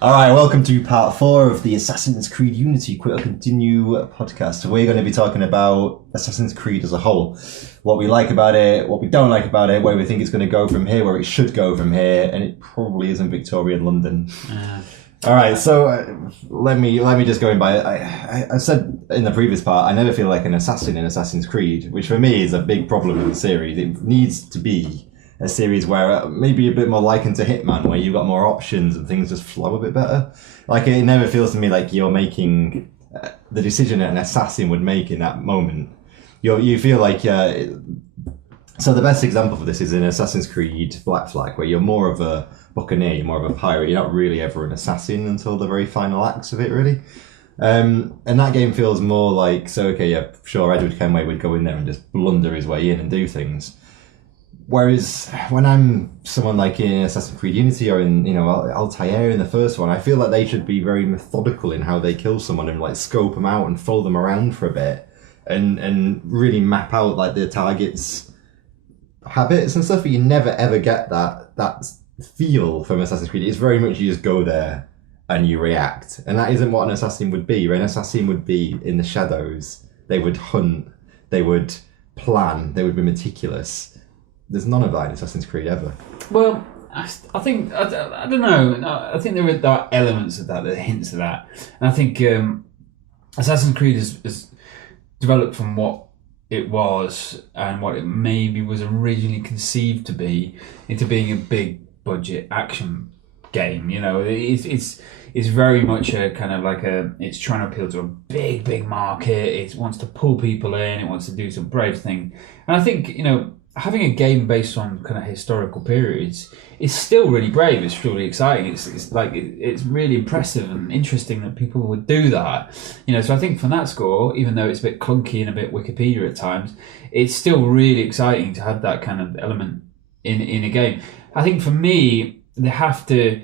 Alright, welcome to part 4 of the Assassin's Creed Unity Quit or Continue podcast. We're going to be talking about Assassin's Creed as a whole. What we like about it, what we don't like about it, where we think it's going to go from here, where it should go from here, and it probably isn't Victorian London. Alright, so let me just go in by it. I said in the previous part, I never feel like an assassin in Assassin's Creed, which for me is a big problem with the series. It needs to be a series where maybe a bit more likened to Hitman, where you've got more options and things just flow a bit better. Like, it never feels to me like you're making the decision that an assassin would make in that moment. You feel like... So the best example for this is in Assassin's Creed Black Flag, where you're more of a buccaneer, you're more of a pirate. You're not really ever an assassin until the very final acts of it, really. And that game feels more like, so okay, yeah, sure, Edward Kenway would go in there and just blunder his way in and do things. Whereas when I'm someone like in Assassin's Creed Unity or in, Altair in the first one, I feel like they should be very methodical in how they kill someone and like scope them out and follow them around for a bit and really map out like the target's habits and stuff. But you never ever get that feel from Assassin's Creed. It's very much you just go there and you react, and that isn't what an assassin would be. An assassin would be in the shadows. They would hunt. They would plan. They would be meticulous. There's none of that in Assassin's Creed ever. Well, I think, I don't know, I think there are elements of that, there are hints of that. And I think Assassin's Creed is developed from what it was and what it maybe was originally conceived to be into being a big budget action game. It's very much a kind of like it's trying to appeal to a big market. It wants to pull people in. It wants to do some brave thing. And I think, having a game based on kind of historical periods is still really brave. It's really exciting. It's really impressive and interesting that people would do that. So I think from that score, even though it's a bit clunky and a bit Wikipedia at times, it's still really exciting to have that kind of element in a game. I think for me, they have to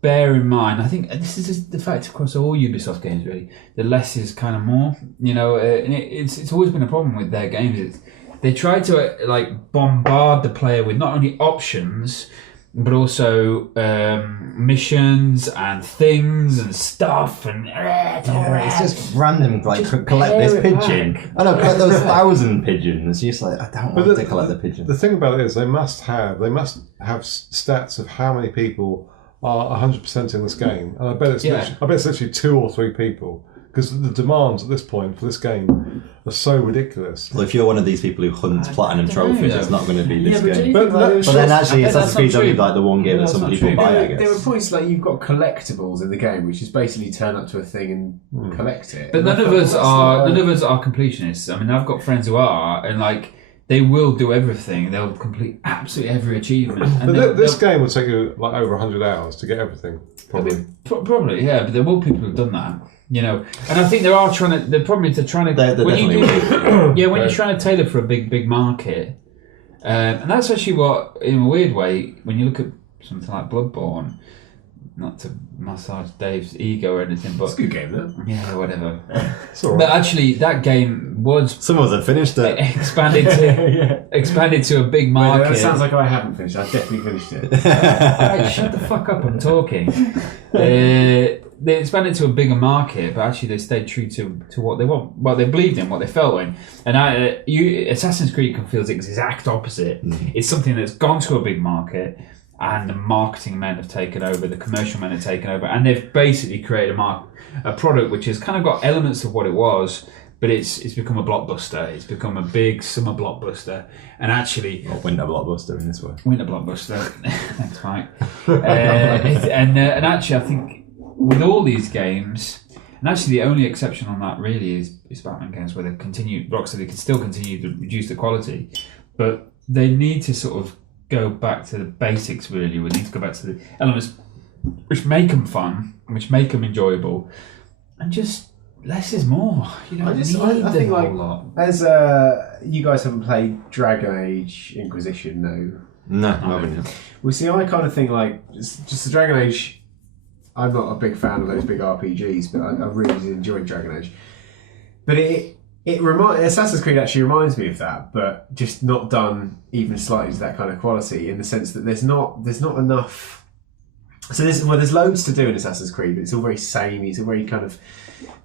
bear in mind, I think this is just the fact across all Ubisoft games really, the less is kind of more, and it's always been a problem with their games. They try to bombard the player with not only options, but also missions and things and stuff and it's just random, collect this pigeon. I know, collect those 1,000 pigeons. You're just like, I don't want to collect the pigeon. The thing about it is they must have stats of how many people are 100% in this game, and I bet it's literally 2 or 3 people, because the demands at this point for this game are so ridiculous. Well, if you're one of these people who hunts platinum trophies, it's not going to be this game. But then actually, Assassin's Creed's only like the one game that some people buy, I guess. There were points like you've got collectibles in the game, which is basically turn up to a thing and collect it. But none of us are completionists. I mean, I've got friends who are, and they will do everything. They'll complete absolutely every achievement. And but this game would take you over 100 hours to get everything. Probably, yeah. But there will people who've done that. And I think they are trying to. The problem is they're trying to. When you're trying to tailor for a big market, and that's actually what, in a weird way, when you look at something like Bloodborne, not to massage Dave's ego or anything, but it's a good game, though. Yeah, whatever. It's all right. But actually, that game was. Some of us have finished it. Expanded to a big market. That sounds like I haven't finished. I've definitely finished it. Right, shut the fuck up! I'm talking. They expanded to a bigger market, but actually they stayed true to what they want, what they believed in, what they felt in. And Assassin's Creed feels the exact opposite. It's something that's gone to a big market, and the marketing men have taken over, the commercial men have taken over, and they've basically created a product which has kind of got elements of what it was, but it's become a blockbuster. It's become a big summer blockbuster, and actually winter blockbuster in this way. Winter blockbuster. Thanks, Mike. And actually, I think with all these games, and actually the only exception on that really is Batman games, where Rocksteady can still continue to reduce the quality, but they need to sort of go back to the basics. Really, we need to go back to the elements which make them fun, which make them enjoyable, and just less is more. You don't need I think a whole lot. As you guys haven't played Dragon Age Inquisition, No. Well, see, I kind of think just the Dragon Age. I'm not a big fan of those big RPGs, but I really did enjoy Dragon Age. But Assassin's Creed actually reminds me of that, but just not done even slightly to that kind of quality, in the sense that there's not enough So there's loads to do in Assassin's Creed, but it's all very samey. It's all very kind of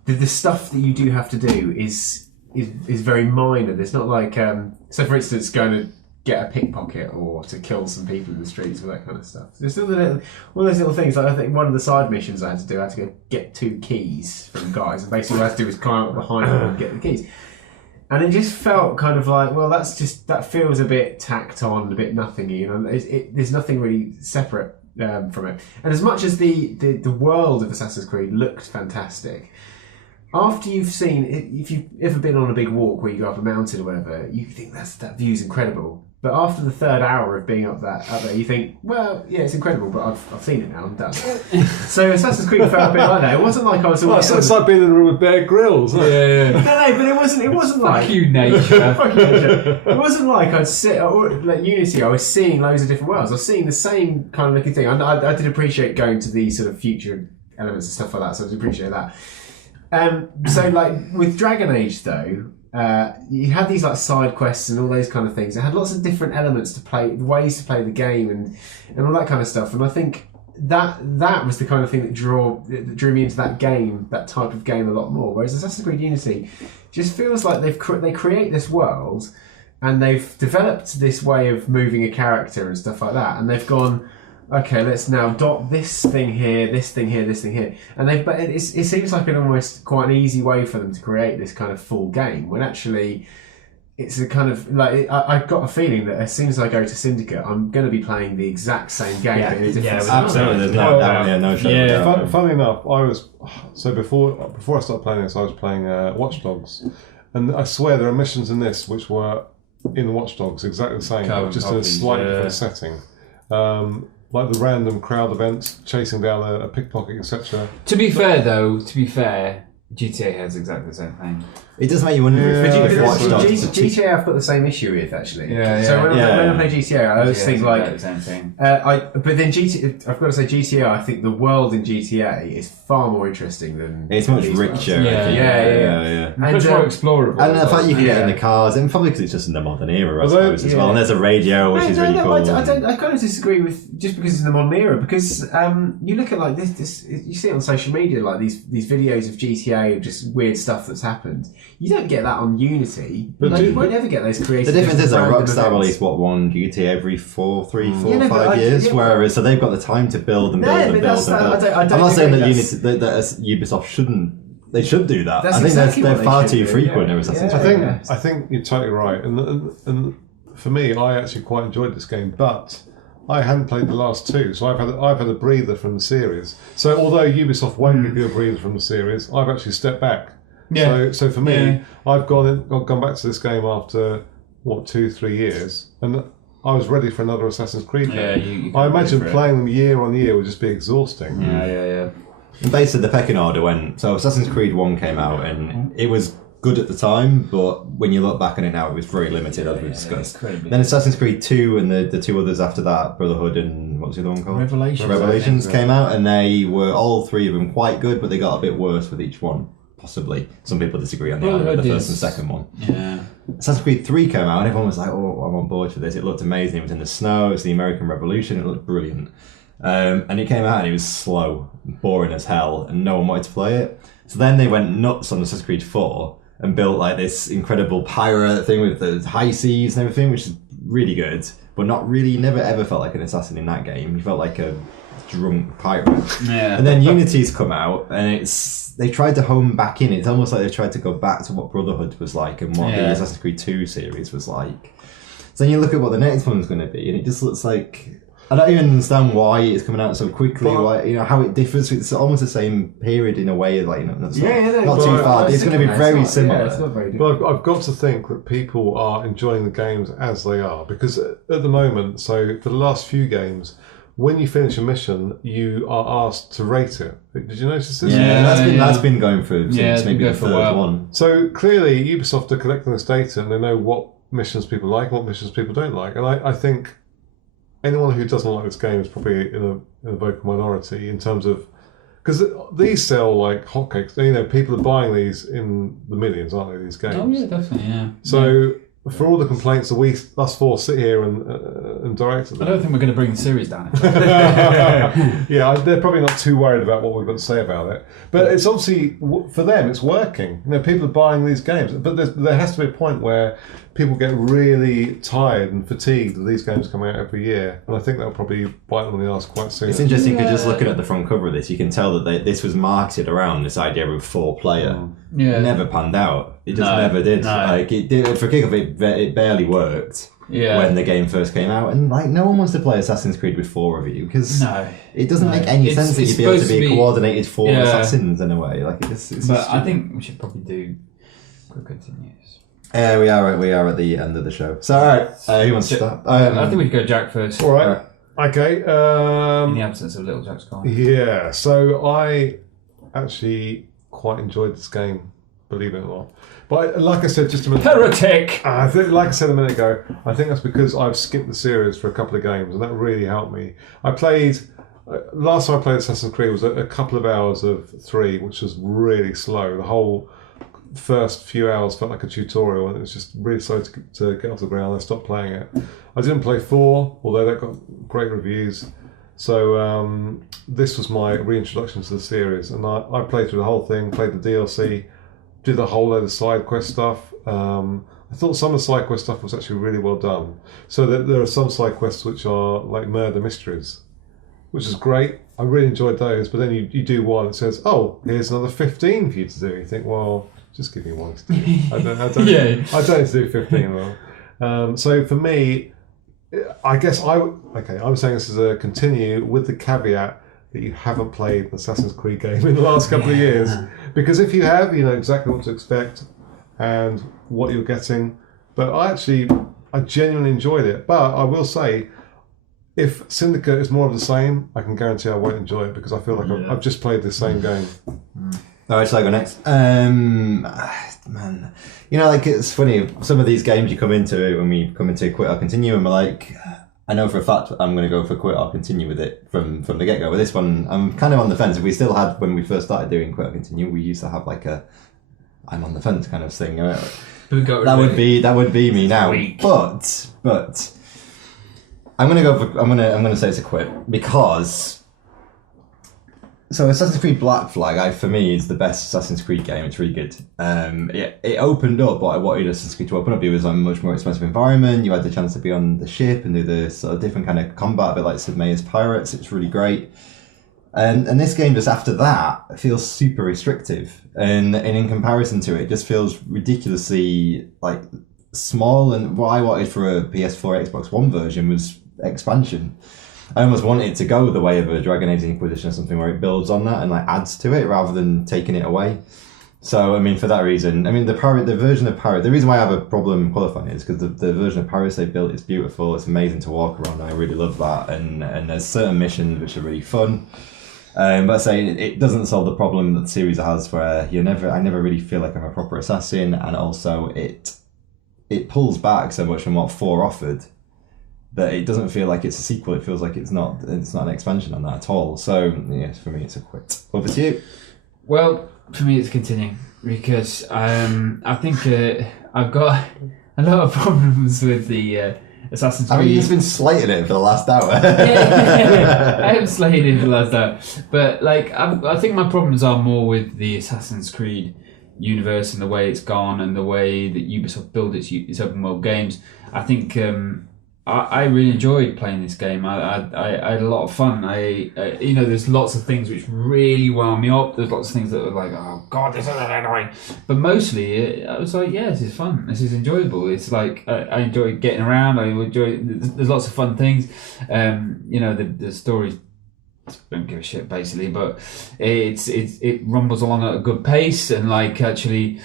the stuff that you do have to do is very minor. There's not like so for instance going to get a pickpocket or to kill some people in the streets or that kind of stuff. There's still one of those little things. Like I think one of the side missions I had to do, I had to go get 2 keys from guys, and basically what I had to do was climb up behind them and get the keys. And it just felt kind of like, well, that feels a bit tacked on, a bit nothingy. You know, there's nothing really separate from it. And as much as the world of Assassin's Creed looked fantastic, after you've seen, if you've ever been on a big walk where you go up a mountain or whatever, you think that view's incredible. But after the 3rd hour of being up there, you think, well, yeah, it's incredible, but I've seen it now, I'm done. So Assassin's Creed felt a bit like that. It wasn't like I was... Well, it's like being in the room with Bear Grylls. Yeah. No, but it wasn't like... Fuck you, nature. Fuck you, nature. It wasn't like I'd sit... Like Unity, I was seeing loads of different worlds. I was seeing the same kind of looking thing. I did appreciate going to the sort of future elements and stuff like that, so I did appreciate that. So, like, with Dragon Age, though... you had these like side quests and all those kind of things. It had lots of different elements to play, ways to play the game, and all that kind of stuff. And I think that was the kind of thing that drew me into that game, that type of game, a lot more. Whereas Assassin's Creed Unity just feels like they create this world, and they've developed this way of moving a character and stuff like that, and they've gone, okay, let's now dot this thing here, this thing here, this thing here, and it seems like an almost quite an easy way for them to create this kind of full game. When actually, it's a kind of like I've got a feeling that as soon as I go to Syndicate, I'm going to be playing the exact same game. Yeah, in a different yeah, absolutely. There's no doubt. Yeah, no doubt. Funny enough, before I started playing this, I was playing Watch Dogs, and I swear there are missions in this which were in Watch Dogs exactly the same, but just in a slightly different setting. Like the random crowd events, chasing down a pickpocket, etc. To be fair, GTA has exactly the same thing. It does make you wonder if Watch Dogs... GTA I've got the same issue with, actually. Yeah. So when I play GTA, I always think like... the same thing. But then GTA, I've got to say GTA, I think the world in GTA is far more interesting than... It's much richer. Yeah. And much more explorable. And the fact you can get in the cars, and probably because it's just in the modern era, I suppose, as well. And there's a radio, which is really cool. I kind of disagree with just because it's in the modern era, because you look at like this, you see it on social media, like these videos of GTA of just weird stuff that's happened. You don't get that on Unity. But you won't ever get those creative... The difference is that Rockstar release one GTA every 5 years, whereas so they've got the time to build and build and build. I'm not saying that Ubisoft shouldn't. They should do that. I think they're far too frequent. I think you're totally right, and for me, I actually quite enjoyed this game, but I hadn't played the last 2, so I've had a breather from the series. So although Ubisoft won't give you a breather from the series, I've actually stepped back. Yeah. So for me, I've gone back to this game after 2-3 years, and I was ready for another Assassin's Creed game. I imagine playing them year on year would just be exhausting. Yeah. And basically, the pecking order went. So Assassin's Creed 1 came out, and it was good at the time, but when you look back on it now, it was very limited, as we discussed. Then Assassin's Creed 2 and the 2 others after that, Brotherhood and what was the other one called? Revelations came out, and they were all 3 of them quite good, but they got a bit worse with each one. Possibly. Some people disagree on the first and second one. Yeah. Assassin's Creed 3 came out and everyone was like, oh, I'm on board for this. It looked amazing. It was in the snow. It's the American Revolution. It looked brilliant. And it came out and it was slow, boring as hell, and no one wanted to play it. So then they went nuts on Assassin's Creed 4 and built like this incredible pirate thing with the high seas and everything, which is really good, but not really, you never ever felt like an assassin in that game. You felt like a drunk pirate. Yeah. And then Unity's come out and they tried to home back in. It's almost like they've tried to go back to what Brotherhood was like and what the Assassin's Creed 2 series was like. So then you look at what the next one's going to be, and it just looks like... I don't even understand why it's coming out so quickly, how it differs. It's almost the same period in a way, like, not too far. It's going to be very similar. It's not very different. But I've got to think that people are enjoying the games as they are, because at the moment, so for the last few games, when you finish a mission, you are asked to rate it. Did you notice this? Yeah, that's been going for since maybe the third one. So clearly, Ubisoft are collecting this data, and they know what missions people like and what missions people don't like. And I think anyone who doesn't like this game is probably in a vocal minority in terms of... Because these sell like hotcakes. You know, people are buying these in the millions, aren't they, these games? Oh, yeah, definitely, yeah. So... for all the complaints that us four sit here and direct at them. I don't think we're going to bring the series down. Yeah, they're probably not too worried about what we've got to say about it. But it's obviously, for them, it's working. People are buying these games. But there has to be a point where people get really tired and fatigued of these games coming out every year. And I think that'll probably bite them on the arse quite soon. It's interesting because just looking at the front cover of this, you can tell that this was marketed around this idea of 4-player. Yeah. It never panned out. It just never did. No. Like it did for kickoff. It barely worked when the game first came out, and like no one wants to play Assassin's Creed with 4 of you because it doesn't make any sense that you'd be able to be coordinated 4 assassins in a way. Like it's but I think we should probably do quick continues. We are at the end of the show. So all right, who wants to start? I think we could go Jack first. All right. Okay. In the absence of Little Jack's gone. Yeah. So I actually quite enjoyed this game, believe it or not. But like I said just a minute ago, Heretic! like I said a minute ago, I think that's because I've skipped the series for a couple of games, and that really helped me. Last time I played Assassin's Creed was a couple of hours of 3, which was really slow. The whole first few hours felt like a tutorial, and it was just really slow to get off the ground. I stopped playing it. I didn't play 4, although that got great reviews. So this was my reintroduction to the series, and I played through the whole thing, played the DLC, did a whole load of side quest stuff. I thought some of the side quest stuff was actually really well done. So there are some side quests which are like murder mysteries, which is great. I really enjoyed those. But then you do one that says, "Oh, here's another 15 for you to do." You think, well, just give me one to do. I don't need to do 15 well. So for me, I guess I'm saying this is a continue with the caveat that you haven't played an Assassin's Creed game in the last couple of years. Because if you have, you know exactly what to expect and what you're getting. But I genuinely enjoyed it. But I will say, if Syndicate is more of the same, I can guarantee I won't enjoy it because I feel like I've just played the same game. All right, shall I go next? Man, like it's funny. Some of these games you come into when we come into Quit or Continue, and we're like, I know for a fact I'm going to go for Quit or Continue with it from the get go. With this one, I'm kind of on the fence. If we still had when we first started doing Quit or Continue, we used to have like a I'm on the fence kind of thing. That would be me now. But I'm gonna say it's a quit because. So Assassin's Creed Black Flag, for me, is the best Assassin's Creed game. It's really good. It opened up what I wanted Assassin's Creed to open up. It was a much more expensive environment. You had the chance to be on the ship and do the sort of different kind of combat, a bit like Sid Meier's Pirates. It's really great. And this game, just after that, feels super restrictive. And in comparison to it, it just feels ridiculously like small. And what I wanted for a PS4, Xbox One version was expansion. I almost want it to go the way of a Dragon Age Inquisition or something where it builds on that and like adds to it rather than taking it away. So, I mean, for that reason, the version of Paris, the reason why I have a problem qualifying it is because the version of Paris they built is beautiful. It's amazing to walk around. I really love that. And there's certain missions which are really fun. But I say it doesn't solve the problem that the series has where I never really feel like I'm a proper assassin. And also it pulls back so much from what 4 offered. That it doesn't feel like it's a sequel. It feels like it's not an expansion on that at all. So yes, for me it's a quit. Over to you. Well, for me it's continuing because I think I've got a lot of problems with the Assassin's Creed. I mean, you've been slating it for the last hour. yeah, I have slated it for the last hour, but like I think my problems are more with the Assassin's Creed universe and the way it's gone and the way that Ubisoft build its open world games. I think. I really enjoyed playing this game. I had a lot of fun. There's lots of things which really wound me up. There's lots of things that were like, oh god, this is annoying. But mostly, I was like, yeah, this is fun. This is enjoyable. It's like I enjoy getting around. I enjoy. There's lots of fun things. The story. Don't give a shit basically, but it rumbles along at a good pace and like actually,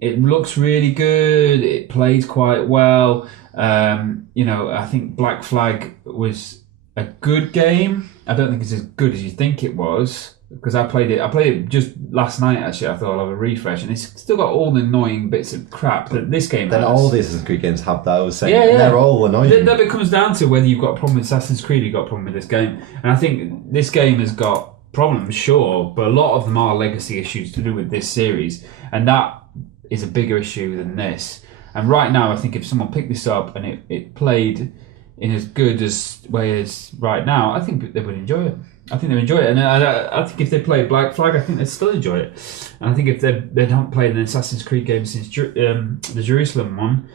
it looks really good. It plays quite well. I think Black Flag was a good game. I don't think it's as good as you think it was because I played it just last night actually. I thought I'll have a refresh and it's still got all the annoying bits of crap that this game has. All the Assassin's Creed games have that. I was saying they're all annoying. That it comes down to whether you've got a problem with Assassin's Creed or you've got a problem with this game. And I think this game has got problems, sure, but a lot of them are legacy issues to do with this series. And that is a bigger issue than this. And right now, I think if someone picked this up and it played in as good as way as right now, I think they would enjoy it. I think they'd enjoy it, and I think if they played Black Flag, I think they'd still enjoy it. And I think if they haven't played an Assassin's Creed game since the Jerusalem one,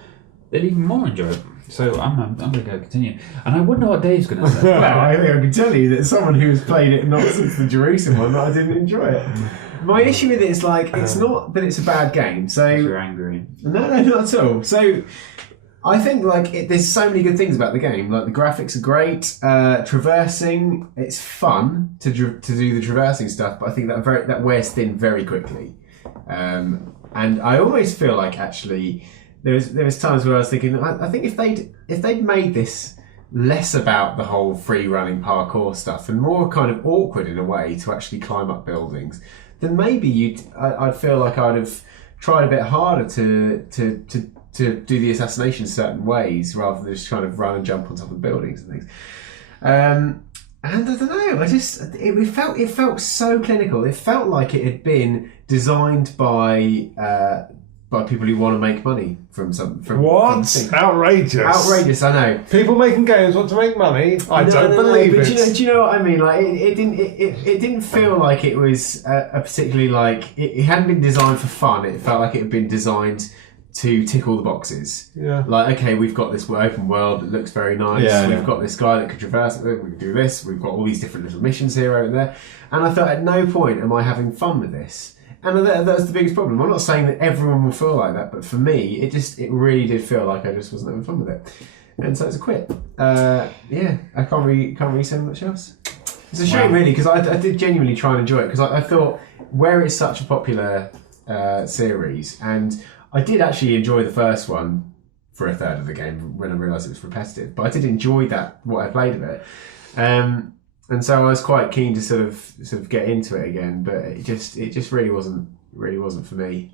they'd even more enjoy it. So I'm going to go continue. And I wonder what Dave's going to say. Well, I think I can tell you that someone who's played it not since the Jerusalem one, that I didn't enjoy it. My issue with it is like, it's not that it's a bad game. So You're angry. No, not at all. So I think like there's so many good things about the game. Like the graphics are great, traversing. It's fun to do the traversing stuff, but I think that wears thin very quickly. And I always feel like actually there was times where I was thinking, I think if they'd made this less about the whole free running parkour stuff and more kind of awkward in a way to actually climb up buildings, then maybe I'd feel like I'd have tried a bit harder to do the assassination certain ways rather than just kind of run and jump on top of buildings and things. And I don't know, it felt so clinical. It felt like it had been designed by people who want to make money from What? Outrageous! I know. People making games want to make money. I don't believe it. Do you know what I mean? Like it didn't feel like it was a particularly like it hadn't been designed for fun. It felt like it had been designed to tick all the boxes. Yeah. Like, okay, we've got this open world that looks very nice. Yeah, we've got this guy that could traverse it. We can do this. We've got all these different little missions here over there. And I thought, at no point am I having fun with this. And that's the biggest problem. I'm not saying that everyone will feel like that, but for me, it really did feel like I just wasn't having fun with it. And so it's a quit. Yeah, I can't really say much else. It's a shame, really, because I did genuinely try and enjoy it, because I thought, where it's such a popular series, and I did actually enjoy the first one for a third of the game when I realised it was repetitive, but I did enjoy what I played of it. And so I was quite keen to sort of get into it again, but it just really wasn't for me.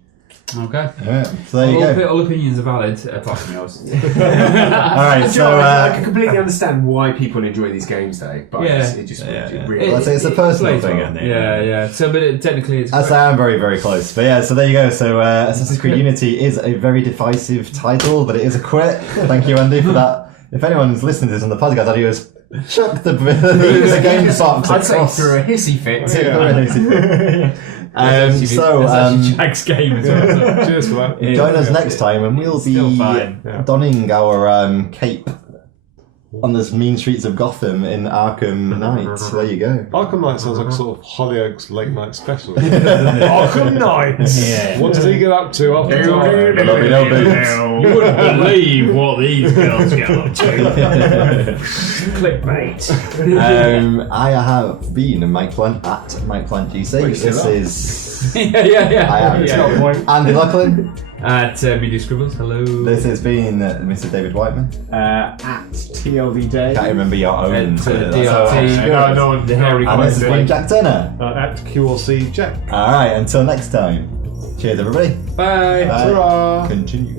Okay. Yeah, so there you go. All opinions are valid, apart from yours. Alright, so I can completely understand why people enjoy these games, though. But Yeah. it really. I'd say it's a personal plays thing, well. I think. Yeah. So, but technically, it's. I'd say I'm very, very close. But yeah, so there you go. So Assassin's Creed Unity is a very divisive title, but it is a quit. Thank you, Andy, for that. If anyone's listening to this on the podcast, I'd use chuck the game box I'd say across. through a hissy fit. Jack's game as well. Cheers for that. Join us next time, and we'll be Still fine. donning our cape on the mean streets of Gotham in Arkham Knight. So there you go. Arkham Knight sounds like a sort of Hollyoaks late night special. Arkham Knight! Yeah. What does he get up to after dark? There'll be no boobs. You wouldn't believe what these girls get up to. Clickbait. I have been Mike Plant at MikePlantGC. This is yeah. I am Andy Lachlan. At Media Scribbles, hello. This has been Mr. David Whiteman. At TLD Day. Can't remember your own. DLT. No, The hairy And this has been one. Jack Turner. at QLC Jack. Alright, until next time. Cheers, everybody. Bye. Bye. Ta-ra. Continue.